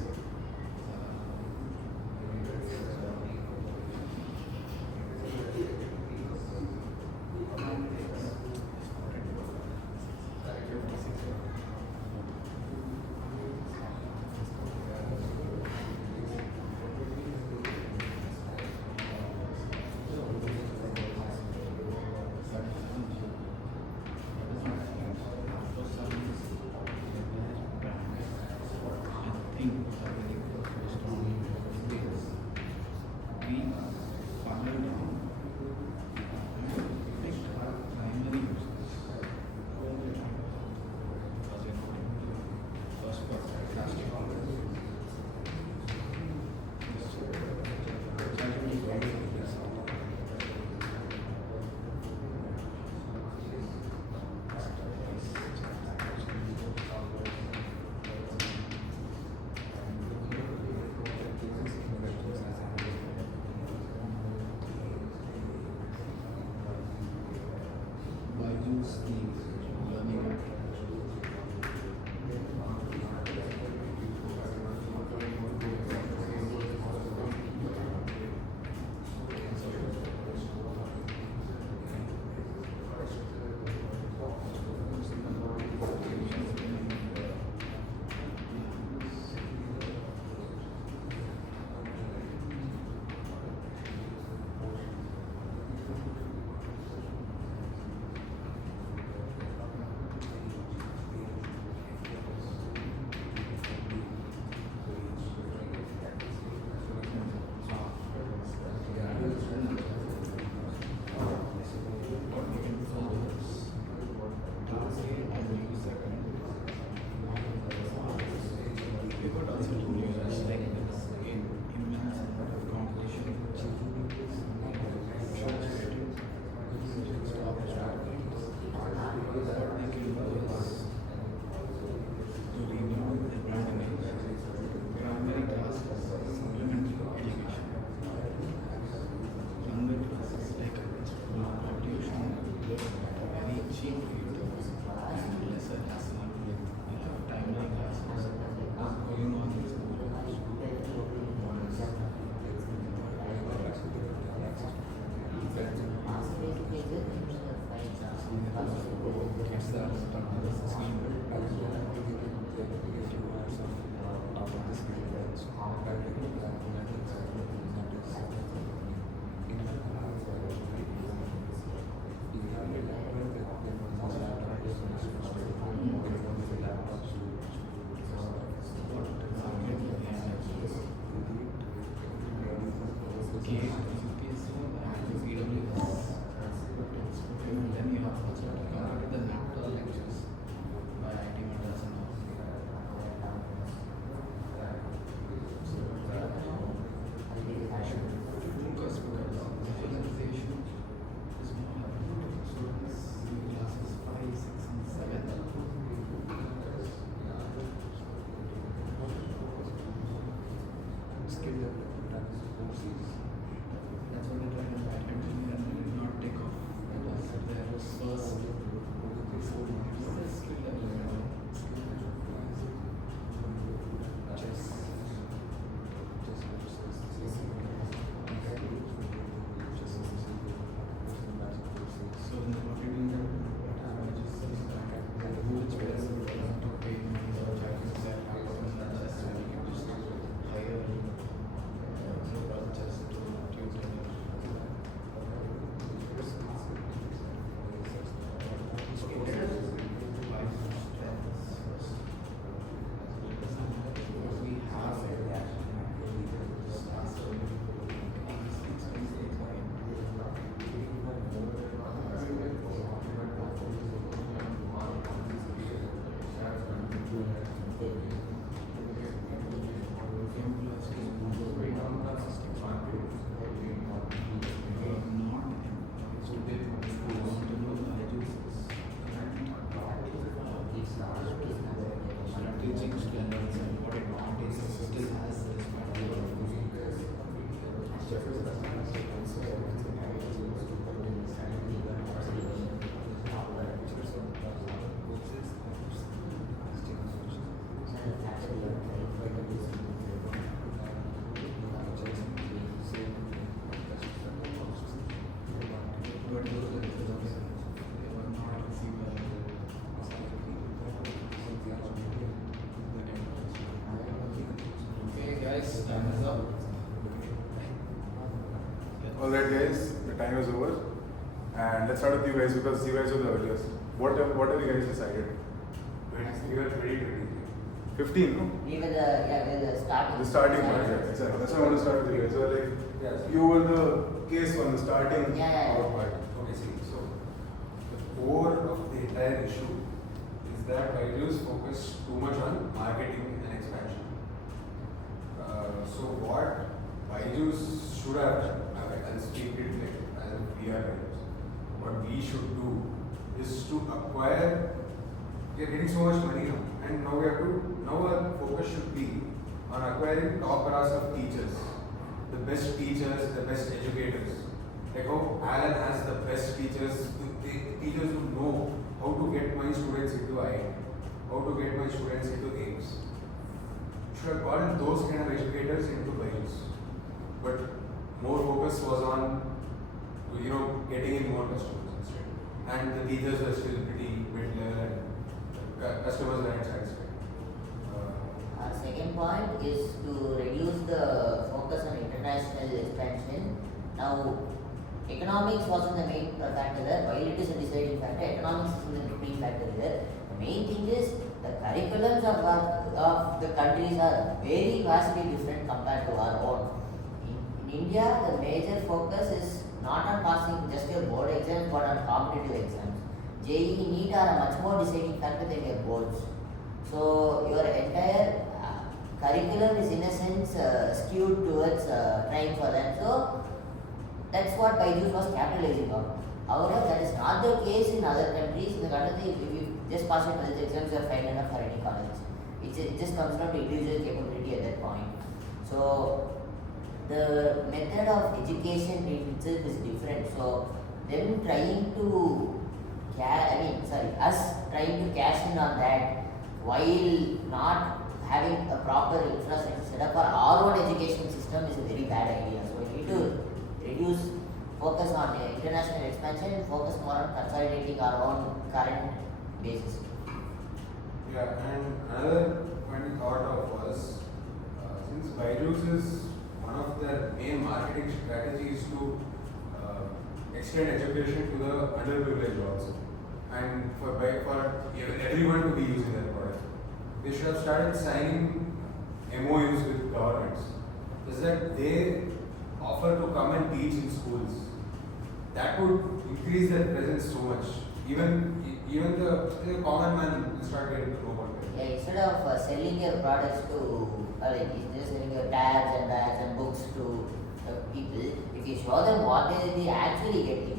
guys, time is up. Alright guys, the time is over. And let's start with you guys because you guys were the earliest. What have you guys decided? We were 2023. 15, no? We were the starting. The starting part, yeah, exactly. That's why I want to start with you guys. So like, Yes. you were the case on the starting Yeah. part. Okay, see, so the core of the entire issue is that Byju's focus too much on marketing and expansion. So what Byju's should have done, I'll speak it like as a PR writers. What we should do is to acquire. We are getting so much money now, and now our focus should be on acquiring top class of teachers, the best teachers, the best educators. Like how Alan has the best teachers, the teachers who know how to get my students into IIT, how to get my students into AIMS. Should have gotten those kind of educators into Byju's, but more focus was on getting in more customers instead, and the teachers were still pretty middle and customers weren't satisfied. Second point is to reduce the focus on international expansion. Now, economics wasn't the main factor there. While it is a deciding factor, economics isn't the main factor there. The main thing is the curriculums of the countries are very vastly different compared to our own. In India, the major focus is not on passing just your board exams but on competitive exams. JEE NEET are a much more deciding factor than your boards. So your entire curriculum is in a sense skewed towards trying for that. So that's what Byju was capitalizing on. However, that is not the case in other countries. In the country, if you just pass your college exams, you are fine enough for any college. It just comes down to individual capability at that point. So the method of education in itself is different. So them trying to us trying to cash in on that while not having a proper infrastructure set up for our own education system is a very bad idea. So we need to reduce focus on international expansion and focus more on consolidating our own current basis. Yeah, and another point we thought of was since Byju's is one of their main marketing strategies to extend education to the underprivileged also, and for everyone to be using their product. They should have started signing MOUs with governments. Is that they offer to come and teach in schools. That would increase their presence so much. Even the common man will start getting to know about it. Yeah, instead of selling your products to just selling your tabs and bags and books to people, if you show them what they actually getting,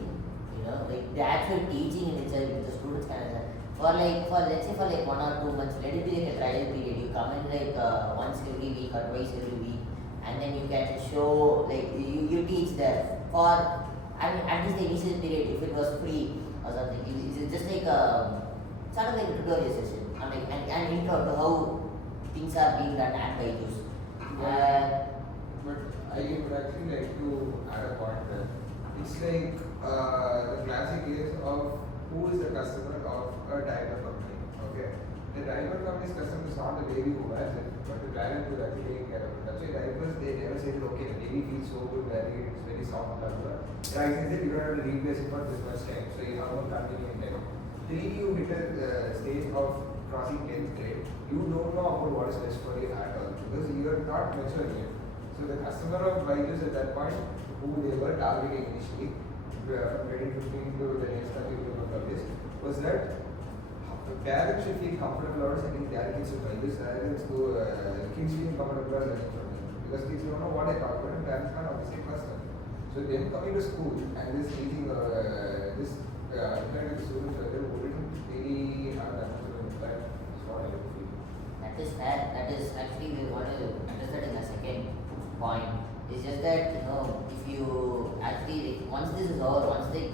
the actual teaching in itself, the students can let's say for 1 or 2 months, let it be like a trial period. You come in once every week or twice every week, and then you can show you teach there for at least the initial period if it was free or something. It's just like sort of like a tutorial session, an intro to how things are being done at Byju's. But I would actually like to add a point there. It's like the classic case of who is the customer of a diaper company. Okay, the diaper company's customer is not the baby who wears it, but the parent who is actually taking care of it. That's why diapers they never say that okay, the baby feels so good wearing it, it's very soft, blah blah. Yeah, I said you don't have to replace it for this much time, so you have no continuing time. Till you hit a stage of crossing 10th grade, you don't know about what is best for you at all because you are not mature yet. So the customer of Byju's at that point, who they were targeting initially, from 2015 to the next time you of this, was that parents should feel comfortable about sending their kids to Byju's rather than kids feeling comfortable learning from them. Because kids don't know what they talk about and parents can't obviously trust them. So them coming to school and this teaching this internet students wouldn't really have that much of an impact. That's what I would feel. That is fair. That is actually we want to address that in a second point. It's just that if you actually once this is over, once they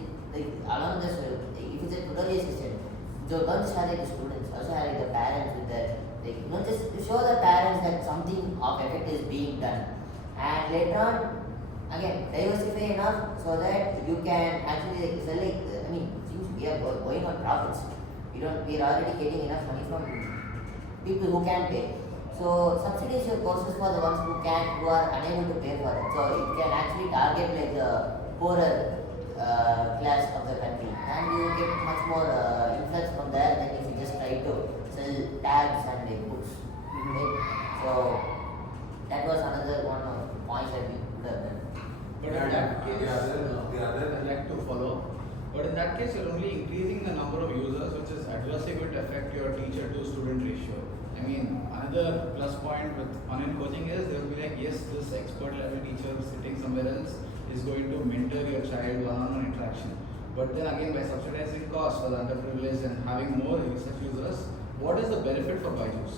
along this if it's a tutorial session, so don't just have the students, also have the parents with the just to show the parents that something of effect is being done, and later on again diversify enough so that you can actually sell since we are going on profits, we are already getting enough money from people who can pay. So subsidized courses for the ones who are unable to pay for it. So it can actually target like the poorer class of the country, and you get much more influence from there than if you just try to sell tags and like books. Right? So that was another one of the points that we could have done. But in that case, I'd like to follow. But in that case, you're only increasing the number of users, which is adversely going to affect your teacher to student ratio. I mean, another plus point with online coaching is they will be like, yes, this expert level teacher sitting somewhere else is going to mentor your child one-on-one interaction. But then again, by subsidizing costs for the underprivileged and having more such users, what is the benefit for Byju's?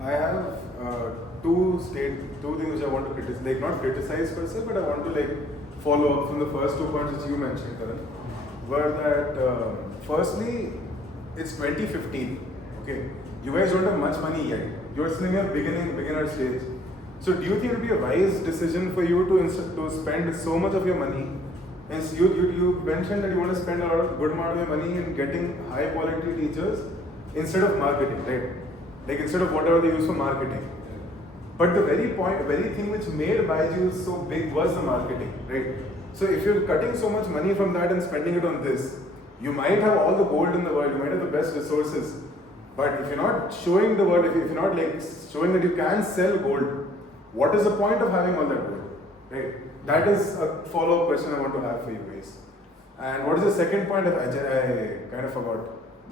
I have two things which I want to criticize, like not criticize per se, but I want to like follow up from the first 2 points which you mentioned, Karan. Were that firstly, it's 2015. Okay, you guys don't have much money yet. You're still in your beginner stage. So do you think it would be a wise decision for you to spend so much of your money? And you mentioned that you want to spend a good amount of your money in getting high quality teachers instead of marketing, right? Like instead of whatever they use for marketing. But the very thing which made Byju so big was the marketing, right? So if you're cutting so much money from that and spending it on this, you might have all the gold in the world, you might have the best resources. But if you're not showing the world, if you're not like showing that you can sell gold, what is the point of having all that gold, right? That is a follow-up question I want to have for you guys. And what is the second point? I kind of forgot.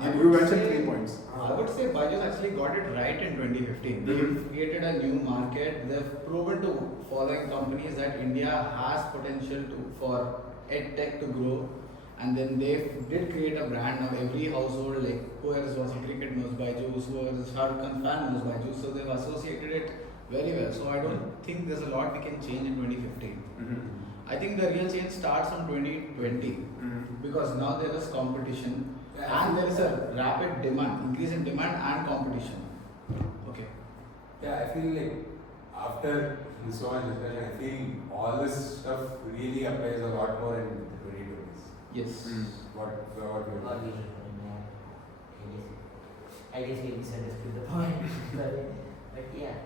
You mentioned 3 points. I would say Byju's actually got it right in 2015. They've created a new market. They've proven to following companies that India has potential for EdTech to grow. And then they did create a brand. Now every household, like whoever is watching cricket knows Byju's, whoever is Shah Rukh Khan fan knows Byju's. So they've associated it very well. So I don't think there's a lot we can change in 2015. I think the real change starts from 2020 because now there is competition. And there is a rapid demand, increase in demand and competition. Okay. Yeah, I feel like after so much discussion, I feel all this stuff really applies a lot more in the 2020s. Yes. What What we should do, I guess we misunderstood the point. but yeah.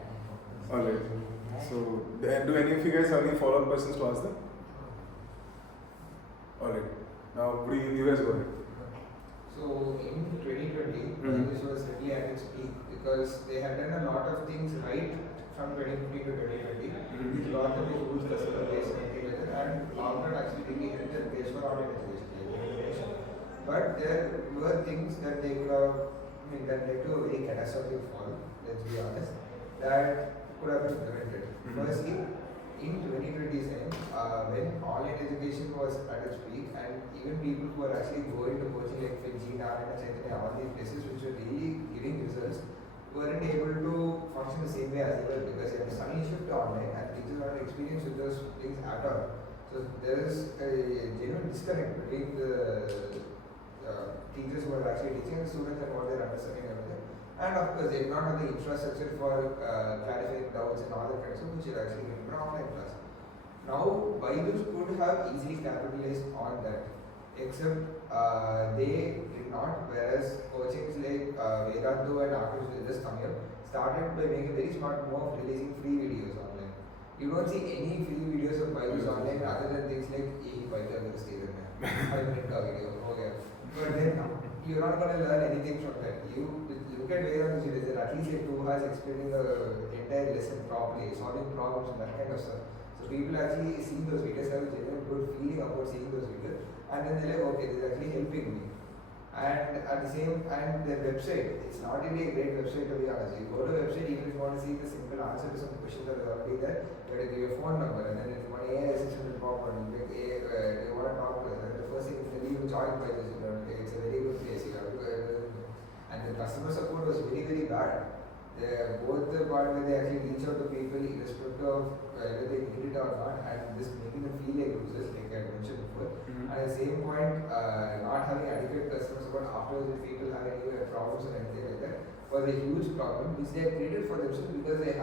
Alright. So, do any of you guys have any follow-up questions to ask them? Alright. Now, you guys go ahead. So in 2020, this was really at its peak because they had done a lot of things right from 2015 to 2020. They got a huge customer base and things like that, and long run actually really helped their base for online education. But there were things that they could have, that led to a very catastrophic fall, let's be honest, that could have been prevented. Firstly, in 2020's time, when online education was at its peak, and even people who were actually going to coaching like Fiji, Narayana, Chaitanya, all these places which were really giving results, weren't able to function the same way as they were because they had to suddenly shift to online and teachers were not experienced with those things at all. So there is a genuine disconnect between the teachers who are actually teaching the students and what they're understanding of them. And of course, they did not have the infrastructure for clarifying doubts and all that kind of stuff, which is actually given in online class. Now, Byju's could have easily capitalized on that, except they did not. Whereas coachings like Vedantu and Akash did this come here, started by making a very smart move of releasing free videos online. You don't see any free videos of Byju's online other than things like Byju will stay there, 5-minute video. Okay. But then you're not going to learn anything from that. You look at Vedantu videos, there at least like 2 hours explaining the entire lesson properly, solving problems and that kind of stuff. So people actually see those videos, have a genuine good feeling about seeing those videos, and then they're like, okay, this is actually helping me. And at the same time, their website, it's not really a great website to be honest. You go to the website, even if you want to see the simple answer to some questions that are already there, you have to give your phone number, and then if you want AI assistant to pop on, you want to talk to us, and the first thing is that you join by this, it's a very good place, you have to go, and the customer support was very, very bad. Both the part where they actually reach out to people irrespective of whether they need it or not, and just making them feel like losers, like I mentioned before. At the same point, not having adequate customer support afterwards if people have any problems or anything like that was a huge problem which they had created for themselves because they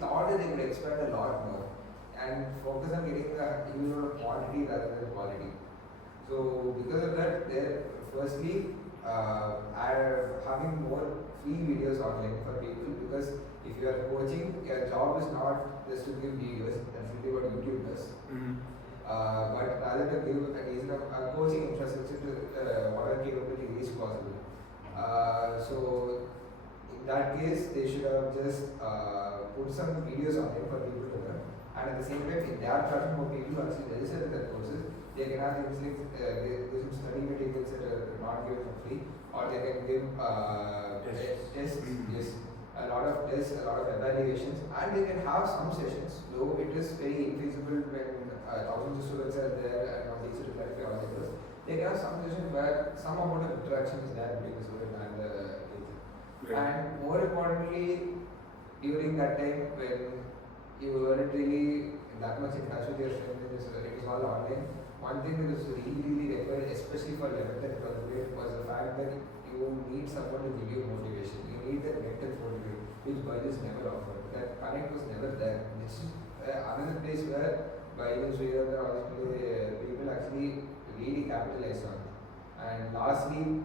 thought that they could expand a lot more and focus on getting a huge amount of quantity rather than quality. So because of that, their firstly, having more free videos online for people, because if you are coaching, your job is not just to give videos. That's really what YouTube does. But rather to give a decent coaching infrastructure to whatever capability is possible. So in that case, they should have just put some videos on it for people to learn. And at the same time, if they are starting more people who actually register in their courses, they can have things like there's some study materials that are not given for free, or they can give tests, yes, a lot of tests, a lot of evaluations, and they can have some sessions, though it is very infeasible when thousands of students are there and not easy to clarify all the course. They can have some sessions where some amount of interaction is there between the student and the teacher. Right. And more importantly, during that time when you weren't really that much in touch with your strength, it was all online. One thing that was really required, especially for 11th and 12th grade, was the fact that you need someone to give you motivation. You need that mental motivation, which Byju's never offered. That connect was never there. This is another place where Byju, Sridhar, all these people actually really capitalized on. And lastly,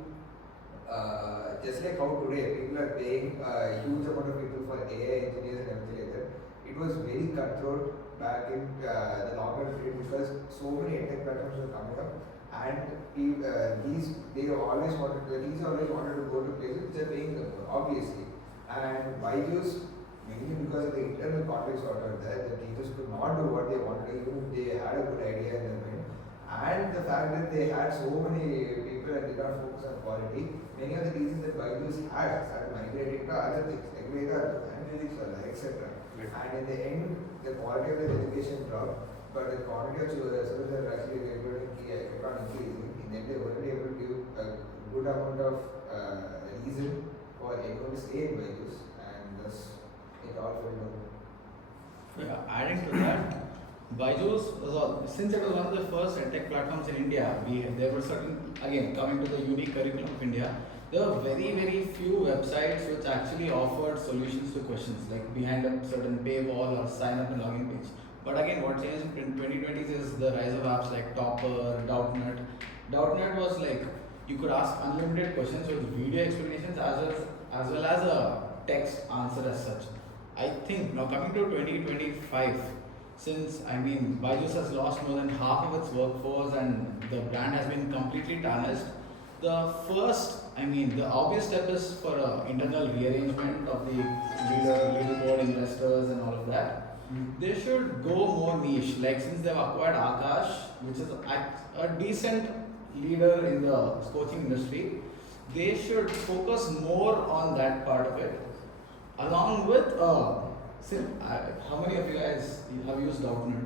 just like how today people are paying a huge amount of people for AI engineers and everything like that, it was very cutthroat back in the lockdown period, because so many tech platforms were coming up, and they always wanted to go to places which are paying them more, obviously. And Byju's, mainly because of the internal conflicts out there, the teachers could not do what they wanted, even if they had a good idea in their mind. And the fact that they had so many people and did not focus on quality, many of the teachers that Byju's had started migrating to other things like Veda, analytics, etc. And in the end, the quality of their education dropped, but the quantity of students that were actually able to keep on increasing. In the end, they weren't able to give a good amount of reason for anyone to stay in Byju's, and thus it all fell down. Yeah, adding to that, Byju's since it was one of the first edtech platforms in India, there were certain, again, coming to the unique curriculum of India, there were very few websites which actually offered solutions to questions, like behind a certain paywall or sign up and login page. But again, what changed in 2020s is the rise of apps like Topper, Doubtnut. Doubtnut was like, you could ask unlimited questions with video explanations as well as a text answer as such. I think now coming to 2025, since Byju's has lost more than half of its workforce and the brand has been completely tarnished, the obvious step is for internal rearrangement of the leaderboard, investors, and all of that. They should go more niche. Like since they've acquired Akash, which is a decent leader in the coaching industry, they should focus more on that part of it. Along with, how many of you guys have used Doubtnut?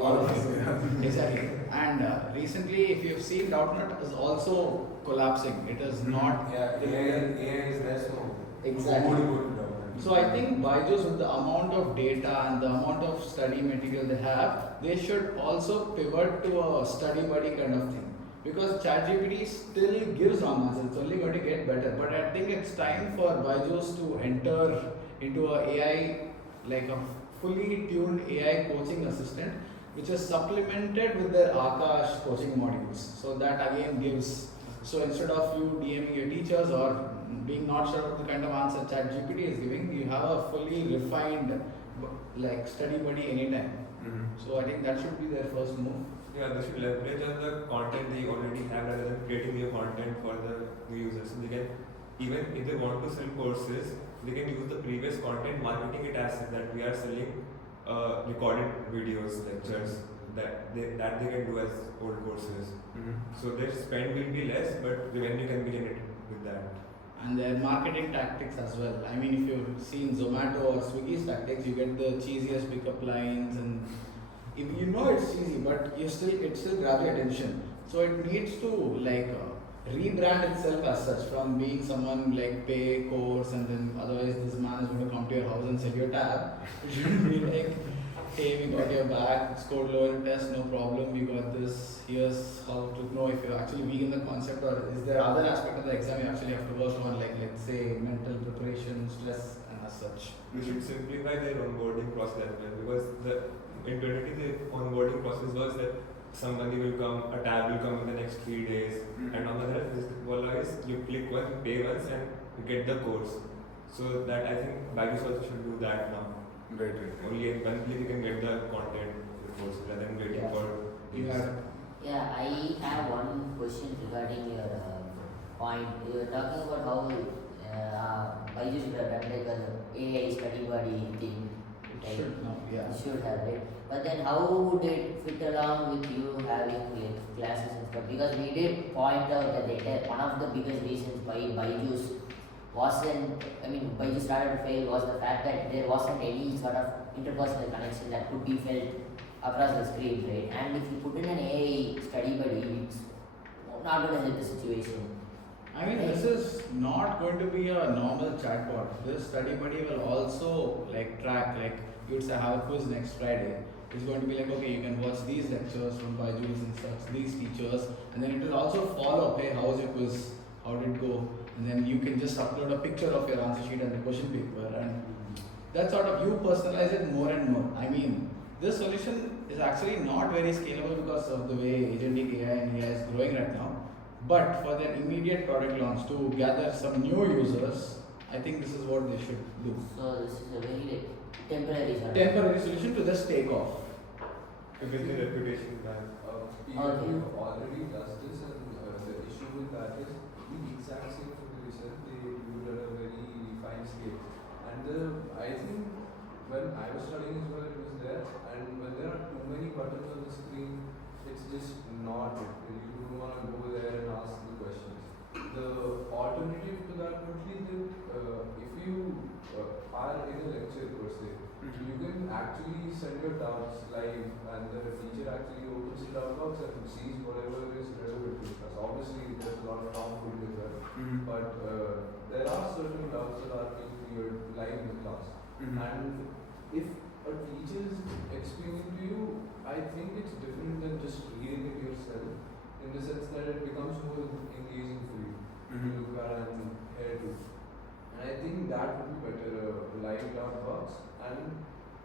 All of you. Exactly. And recently, if you've seen, Doubtnut is also collapsing. It is not. Yeah, AI is there, so exactly. nobody go to Doubtnut. So I think Byju's, with the amount of data and the amount of study material they have, they should also pivot to a study buddy kind of thing. Because ChatGPT still gives answers, it's only going to get better. But I think it's time for Byju's to enter into a AI, like a fully tuned AI coaching assistant, which is supplemented with their Akash coaching modules. So that again gives, so instead of you DMing your teachers or being not sure of the kind of answer ChatGPT is giving, you have a fully refined like study buddy anytime. So I think that should be their first move. Yeah, they should leverage on the content they already have rather than creating new content for the new users. So they can, even if they want to sell courses, they can use the previous content, marketing it as that we are selling recorded videos, lectures that they can do as old courses. So their spend will be less, but revenue can be generated with that. And their marketing tactics as well. I mean, if you've seen Zomato or Swiggy's tactics, you get the cheesiest pickup lines, and if you know it's cheesy, but it still grabs your attention. So it needs to rebrand itself as such, from being someone like pay course and then otherwise this man is going to come to your house and sell your tab. It should be like, hey, we got your back, scored low in test, no problem, we got this, here's how to know if you're actually weak in the concept, or is there other aspect of the exam you actually have to work on, like let's say mental preparation, stress, and as such. We should simplify their onboarding process as well, because in 2020 the onboarding process was that somebody will come, a tab will come in the next 3 days, and on the other hand, this wala is you click once, pay once, and you get the course. So that I think Byju also should do that now. Right. Only in one place you can get the content for the course rather than waiting for. You have Yeah, I have one question regarding your point. You were talking about how Byju should have done like an AI study buddy thing. Like, should know, yeah. you should have, right? But then how would it fit along with you having like classes and stuff? Because we did point out that one of the biggest reasons why Byju's Byju started to fail was the fact that there wasn't any sort of interpersonal connection that could be felt across the screen, right? And if you put in an AI study buddy, it's not going to help the situation. I mean, this is not going to be a normal chatbot. This study buddy will also like track, like you'd say, have a quiz next Friday. It's going to be like, okay, you can watch these lectures from Byju's and such, these teachers, and then it will also follow, hey, how was your quiz? How did it go? And then you can just upload a picture of your answer sheet and the question paper, and that sort of you personalize it more and more. I mean, this solution is actually not very scalable because of the way agentic AI and AI is growing right now. But for their immediate product launch to gather some new users, I think this is what they should do. So this is a very temporary sort of Temporary solution to just take off. To build the reputation back. PW already does this, and the issue with that is the exact same for the research they do it at a very refined scale. And I think when I was studying as well, it was there, and when there are too many buttons on the screen, it's just not it. You don't want to go there and ask the questions. The alternative to that would be that if you are in a lecture per se, you can actually send your doubts live, and the teacher actually opens the doubt box and sees whatever is relevant to class. Obviously, there's a lot of found footage as well, but there are certain doubts that are being cleared live in the class. And if a teacher is explaining to you, I think it's different than just reading it yourself, in the sense that it becomes more engaging for you to look at and hear to. And I think that would be better, live down box. And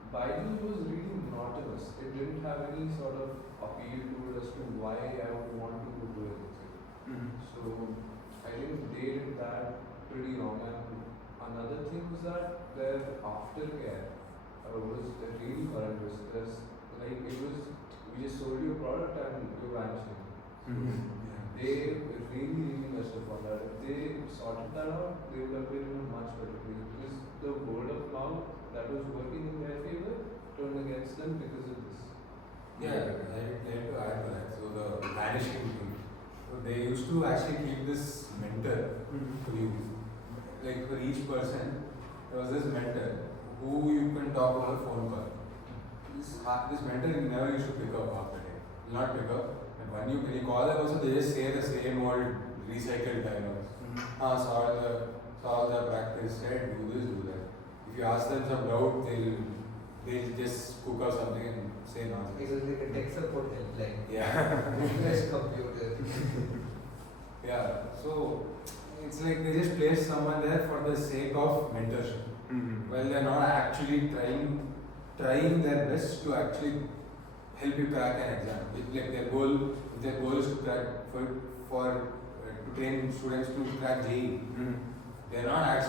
Byju was really monotonous. It didn't have any sort of appeal to it as to why I would want to go to it. So I think they did that pretty wrong. And another thing was that their aftercare was really horrendous. We just sold you a product and you're vanishing. They really messed up on that. If they sorted that out, they would have been in a much better place. Because the word of mouth that was working in their favor turned against them because of this. Yeah, I had to add to that. So the vanishing thing. So they used to actually keep this mentor to you. Like for each person, there was this mentor who you can talk over a phone call. This mentor never used to pick up half the day. Will not pick up. And when you call them also, they just say the same old recycled dialogues. Solve the practice, right? Do this, do that. If you ask them some doubt, they'll just cook up something and say nonsense. Because they can tech support helpline. Yeah. Replace computer. Yeah. So it's like they just place someone there for the sake of mentorship. Well, they're not actually trying their best to actually help you crack an exam. Like their goal is to crack to train students to crack JEE. They're not actually